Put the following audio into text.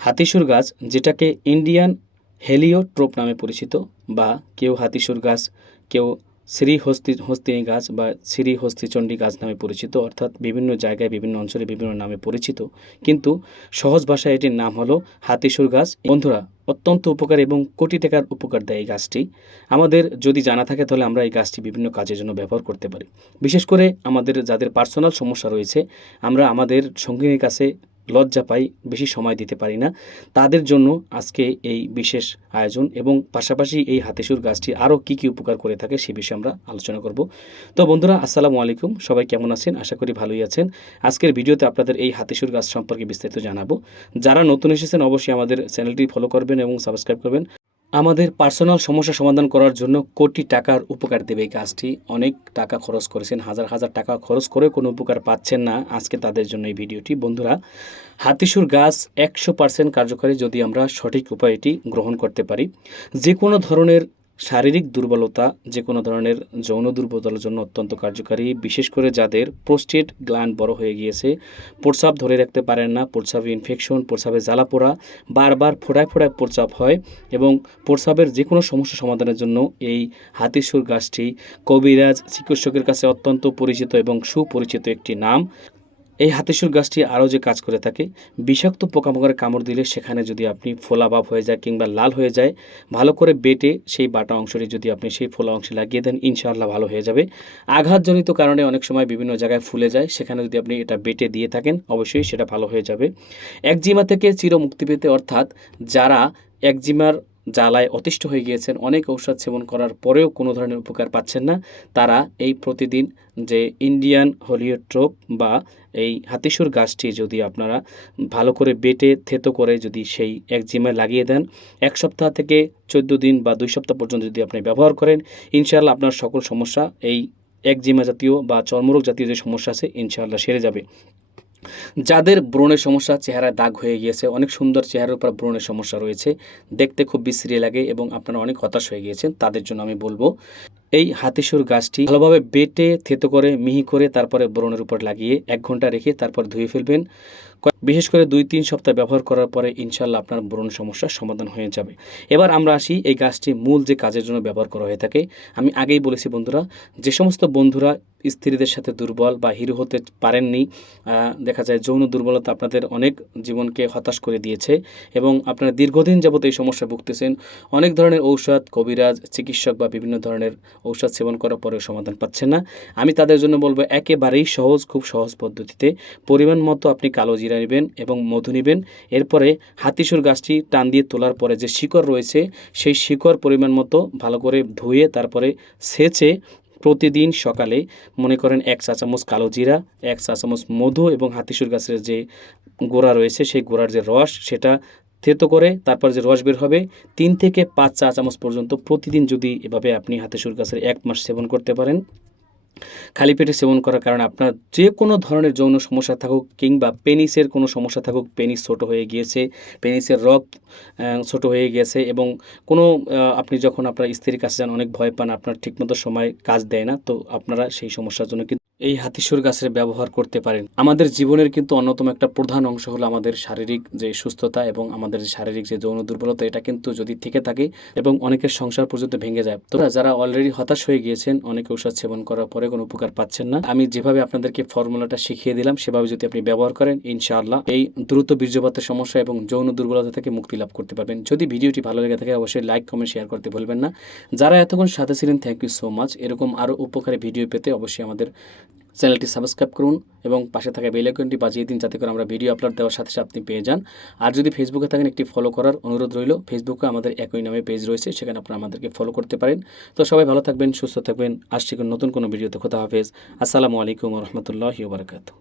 হাতিসুর গাছ, যেটাকে Indian heliotrope নামে পরিচিত, বা কেউ হাতিসুর গাছ, কেউ শ্রী হস্তি হস্তিনী গাছ বা শ্রী হস্তিচণ্ডী গাছ নামে পরিচিত, অর্থাৎ বিভিন্ন জায়গায়, বিভিন্ন অঞ্চলে বিভিন্ন নামে পরিচিত। কিন্তু সহজ ভাষায় এটির নাম হলো হাতিসুর গাছ। বন্ধুরা, অত্যন্ত উপকার এবং কোটি টাকার উপকার দেয় এই গাছটি। আমাদের যদি জানা থাকে, তাহলে আমরা এই গাছটি বিভিন্ন কাজের জন্য ব্যবহার করতে পারি। বিশেষ করে আমাদের যাদের পার্সোনাল সমস্যা রয়েছে, আমরা আমাদের সঙ্গিনীর কাছে লজ্জা পাই, বেশি সময় দিতে পারি না। তাদের জন্য আজকে এই বিশেষ আয়োজন এবং পাশাপাশি এই হাতেশুর গাছটি আরও কী কী উপকার করে থাকে সে বিষয়ে আমরা আলোচনা করব। তো বন্ধুরা, আসসালামু আলাইকুম। সবাই কেমন আছেন? আশা করি ভালোই আছেন। আজকের ভিডিওতে আপনাদের এই হাতেশুর গাছ সম্পর্কে বিস্তারিত জানাব। যারা নতুন এসেছেন, অবশ্যই আমাদের চ্যানেলটি ফলো করবেন এবং সাবস্ক্রাইব করবেন। আমাদের পার্সোনাল সমস্যা সমাধান করার জন্য কোটি টাকার উপকার দেবে এই কাজটি। অনেক টাকা খরচ করেছেন, হাজার হাজার টাকা খরচ করে কোনো উপকার পাচ্ছেন না আজকে তাদের জন্য এই ভিডিওটি। বন্ধুরা, হাতিসুর গাছ একশো পার্সেন্ট কার্যকরী যদি আমরা সঠিক উপায়টি গ্রহণ করতে পারি যে কোনো ধরনের শারীরিক দুর্বলতা যে কোনো ধরনের যৌন দুর্বলতার জন্য অত্যন্ত কার্যকারী, বিশেষ করে যাদের প্রোস্টেট গ্ল্যান্ড বড় হয়ে গিয়েছে। প্রস্রাব ধরে রাখতে পারেন না, প্রস্রাবে ইনফেকশন প্রস্রাবে জ্বালা পোড়া, বারবার ফোড়ায় ফোড়ায় প্রস্রাব হয় এবং প্রস্রাবের যে কোনো সমস্যা সমাধানের জন্য এই হাতিসুর গাছটি কবিরাজ চিকিৎসকের কাছে অত্যন্ত পরিচিত এবং সুপরিচিত একটি নাম। এই হাতিসুর গাছটি আরও যে কাজ করে থাকে, বিষাক্ত পোকামাকড়ে কামড় দিলে সেখানে যদি আপনি ফোলা ভাব হয়ে যায় কিংবা লাল হয়ে যায়, ভালো করে বেটে সেই বাটা অংশটি যদি আপনি সেই ফোলা অংশে লাগিয়ে দেন, ইনশাআল্লাহ ভালো হয়ে যাবে। আঘাতজনিত কারণে অনেক সময় বিভিন্ন জায়গায় ফুলে যায়, সেখানে যদি আপনি এটা বেটে দিয়ে থাকেন, অবশ্যই সেটা ভালো হয়ে যাবে। একজিমা থেকে চির মুক্তি পেতে অর্থাৎ যারা একজিমার জ্বালায় অতিষ্ঠ হয়ে গিয়েছেন। অনেক ঔষধ সেবন করার পরেও কোনো ধরনের উপকার পাচ্ছেন না। তারা এই প্রতিদিন যে ইন্ডিয়ান হলিওট্রোপ বা এই হাতিসুর গাছটি যদি আপনারা ভালো করে বেটে, থেতো করে যদি সেই একজিমায় লাগিয়ে দেন, এক সপ্তাহ থেকে চোদ্দ দিন বা দুই সপ্তাহ পর্যন্ত যদি আপনি ব্যবহার করেন, ইনশাআল্লাহ আপনার সকল সমস্যা এই একজিমা জাতীয় বা চর্মরোগ জাতীয় যে সমস্যা আছে, ইনশাআল্লাহ সেরে যাবে। যাদের ব্রণের সমস্যা চেহারায় দাগ হয়ে গিয়েছে, অনেক সুন্দর চেহারার উপর ব্রণের সমস্যা রয়েছে, দেখতে খুব বিশ্রী লাগে এবং আপনারা অনেক হতাশ হয়ে গিয়েছেন, তাদের জন্য আমি বলব, এই হাতিসুর গাছটি ভালোভাবে বেটে থেতো করে, মিহি করে তারপরে ব্রণের উপর লাগিয়ে এক ঘণ্টা রেখে তারপর ধুয়ে ফেলবেন। বিশেষ করে দুই, তিন সপ্তাহ ব্যবহার করার পরে ইনশাল্লাহ আপনার ব্রণ সমস্যার সমাধান হয়ে যাবে। এবার আমরা আসি এই গাছটি মূল যে কাজের জন্য ব্যবহার করা হয়ে থাকে। আমি আগেই বলেছি বন্ধুরা, যে সমস্ত বন্ধুরা স্ত্রীদের সাথে দুর্বল বা হিরো হতে পারেননি দেখা যায় যৌন দুর্বলতা আপনাদের অনেক জীবনকে হতাশ করে দিয়েছে এবং আপনারা দীর্ঘদিন যাবত এই সমস্যা ভুগতেছেন। অনেক ধরনের ঔষধ, কবিরাজ, চিকিৎসক বা বিভিন্ন ধরনের ঔষধ সেবন করার পরেও সমাধান পাচ্ছেন না। আমি তাদের জন্য বলব, একেবারেই সহজ, খুব সহজ পদ্ধতিতে পরিমাণ মতো আপনি কালো জিরা নেবেন এবং মধু নেবেন। এরপরে হাতিসুর গাছটি টান দিয়ে তোলার পরে যে শিকড় রয়েছে, সেই শিকড় পরিমাণ মতো ভালো করে ধুয়ে তারপরে সেচে প্রতিদিন সকালে মনে করেন এক চা চামচ কালো জিরা, এক চা চামচ মধু এবং হাতিসুর গাছের যে গোড়া রয়েছে, সেই গোড়ার যে রস, সেটা থেতো করে তারপর যে রস বের হবে, তিন থেকে পাঁচ চা চামচ পর্যন্ত প্রতিদিন যদি এভাবে আপনি হাতিসুর গাছের এক মাস সেবন করতে পারেন। খালি পেটে সেবন করার কারণে আপনার যে কোনো ধরনের যৌন সমস্যা থাকুক কিংবা পেনিসের কোনো সমস্যা থাকুক, পেনিস ছোটো হয়ে গিয়েছে, পেনিসের রক ছোট হয়ে গিয়েছে এবং কোনো আপনি যখন আপনার স্ত্রীর কাছে যান, অনেক ভয় পান, আপনার ঠিকমতো সময় কাজ দেয় না, তো আপনারা সেই সমস্যার জন্য কিন্তু এই হাতিসুর গাছের ব্যবহার করতে পারেন। আমাদের জীবনের কিন্তু অন্যতম একটা প্রধান অংশ হলো আমাদের শারীরিক যে সুস্থতা এবং আমাদের যে শারীরিক যে যৌন দুর্বলতা, এটা কিন্তু যদি থেকে থাকে এবং অনেকের সংসার পর্যন্ত ভেঙে যায়। তো যারা অলরেডি হতাশ হয়ে গিয়েছেন, অনেক ঔষধ সেবন করার পরে কোনো উপকার পাচ্ছেন না। আমি যেভাবে আপনাদেরকে ফর্মুলাটা শিখিয়ে দিলাম, সেভাবে যদি আপনি ব্যবহার করেন, ইনশাআল্লাহ এই দ্রুত বীর্যপাতের সমস্যা এবং যৌন দুর্বলতা থেকে মুক্তি লাভ করতে পারবেন। যদি ভিডিওটি ভালো লেগে থাকে, অবশ্যই লাইক কমেন্ট শেয়ার করতে ভুলবেন না। যারা এতক্ষণ সাথে ছিলেন থ্যাংক ইউ সো মাচ এরকম আরও উপকারী ভিডিও পেতে অবশ্যই আমাদের চ্যানেলটি সাবস্ক্রাইব করুন এবং পাশে থাকা বেল আইকনটি বাজিয়ে দিন যাতে করে আমরা ভিডিও আপলোড দেওয়ার সাথে সাথে আপনি পেয়ে যান। আর যদি ফেসবুকে থাকেন, একটি ফলো করার অনুরোধ রইল। ফেসবুকে আমাদের একই নামে পেজ রয়েছে, সেখানে আপনারা আমাদেরকে ফলো করতে পারেন। তো সবাই ভালো থাকবেন, সুস্থ থাকবেন। আসছি নতুন কোনো ভিডিওতে। খোদা হাফেজ। আসসালামু আলাইকুম রহমতুল্লাহ বারকাতু